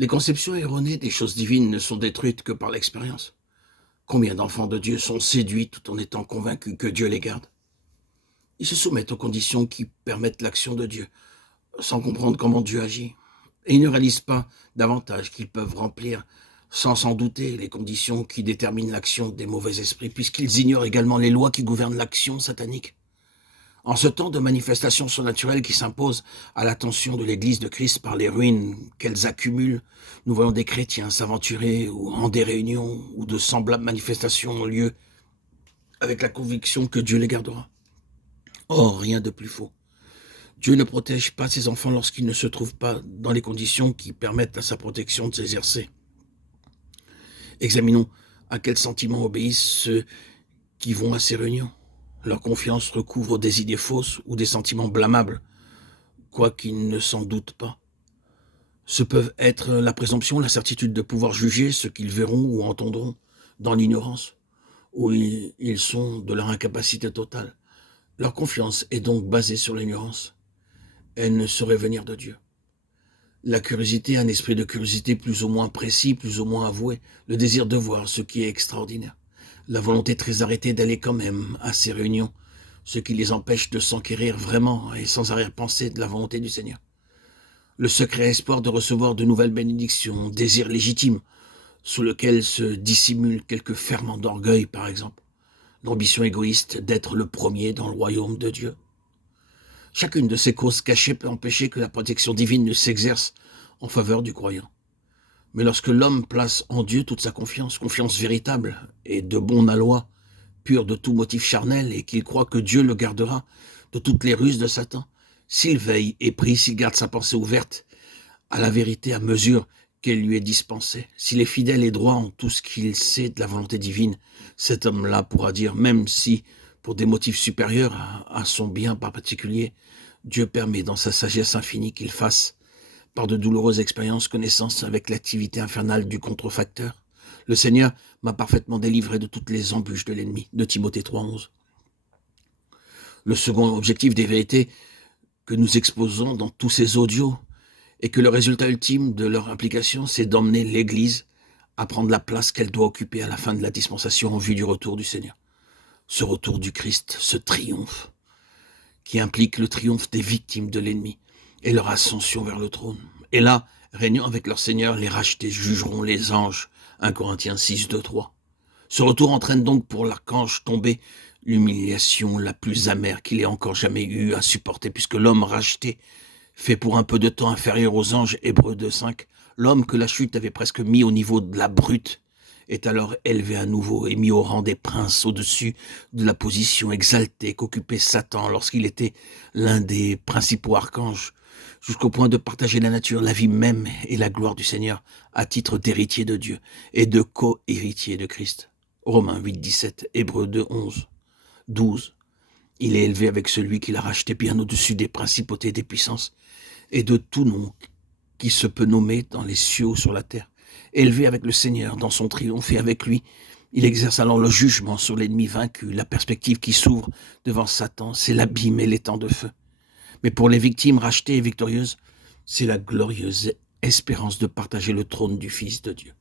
Les conceptions erronées des choses divines ne sont détruites que par l'expérience. Combien d'enfants de Dieu sont séduits tout en étant convaincus que Dieu les garde? Ils se soumettent aux conditions qui permettent l'action de Dieu, sans comprendre comment Dieu agit. Et ils ne réalisent pas davantage qu'ils peuvent remplir, sans s'en douter, les conditions qui déterminent l'action des mauvais esprits, puisqu'ils ignorent également les lois qui gouvernent l'action satanique. En ce temps de manifestations surnaturelles qui s'imposent à l'attention de l'Église de Christ par les ruines qu'elles accumulent, nous voyons des chrétiens s'aventurer en des réunions où de semblables manifestations ont lieu avec la conviction que Dieu les gardera. Or, rien de plus faux. Dieu ne protège pas ses enfants lorsqu'ils ne se trouvent pas dans les conditions qui permettent à sa protection de s'exercer. Examinons à quels sentiments obéissent ceux qui vont à ces réunions. Leur confiance recouvre des idées fausses ou des sentiments blâmables, quoiqu'ils ne s'en doutent pas. Ce peuvent être la présomption, la certitude de pouvoir juger ce qu'ils verront ou entendront dans l'ignorance, où ils sont de leur incapacité totale. Leur confiance est donc basée sur l'ignorance. Elle ne saurait venir de Dieu. La curiosité, un esprit de curiosité plus ou moins précis, plus ou moins avoué, le désir de voir ce qui est extraordinaire. La volonté très arrêtée d'aller quand même à ces réunions, ce qui les empêche de s'enquérir vraiment et sans arrière-pensée de la volonté du Seigneur. Le secret espoir de recevoir de nouvelles bénédictions, désir légitime, sous lequel se dissimule quelques ferments d'orgueil, par exemple. L'ambition égoïste d'être le premier dans le royaume de Dieu. Chacune de ces causes cachées peut empêcher que la protection divine ne s'exerce en faveur du croyant. Mais lorsque l'homme place en Dieu toute sa confiance, confiance véritable et de bon aloi, pure de tout motif charnel, et qu'il croit que Dieu le gardera de toutes les ruses de Satan, s'il veille et prie, s'il garde sa pensée ouverte à la vérité à mesure qu'elle lui est dispensée, s'il est fidèle et droit en tout ce qu'il sait de la volonté divine, cet homme-là pourra dire, même si, pour des motifs supérieurs à son bien par particulier, Dieu permet dans sa sagesse infinie qu'il fasse, par de douloureuses expériences, connaissance avec l'activité infernale du contrefacteur. Le Seigneur m'a parfaitement délivré de toutes les embûches de l'ennemi, de Timothée 3,11. Le second objectif des vérités que nous exposons dans tous ces audios et que le résultat ultime de leur application, c'est d'emmener l'Église à prendre la place qu'elle doit occuper à la fin de la dispensation en vue du retour du Seigneur. Ce retour du Christ, ce triomphe, qui implique le triomphe des victimes de l'ennemi et leur ascension vers le trône. Et là, régnant avec leur Seigneur, les rachetés jugeront les anges. 1 Corinthiens 6, 2, 3. Ce retour entraîne donc pour l'archange tombé l'humiliation la plus amère qu'il ait encore jamais eu à supporter, puisque l'homme racheté, fait pour un peu de temps inférieur aux anges, Hébreux 2, 5, l'homme que la chute avait presque mis au niveau de la brute, est alors élevé à nouveau et mis au rang des princes au-dessus de la position exaltée qu'occupait Satan lorsqu'il était l'un des principaux archanges, jusqu'au point de partager la nature, la vie même et la gloire du Seigneur à titre d'héritier de Dieu et de co-héritier de Christ. Romains 8, 17, Hébreux 2, 11, 12. Il est élevé avec celui qui l'a racheté bien au-dessus des principautés, des puissances et de tout nom qui se peut nommer dans les cieux ou sur la terre. Élevé avec le Seigneur dans son triomphe et avec lui, il exerce alors le jugement sur l'ennemi vaincu. La perspective qui s'ouvre devant Satan, c'est l'abîme et l'étang de feu. Mais pour les victimes rachetées et victorieuses, c'est la glorieuse espérance de partager le trône du Fils de Dieu.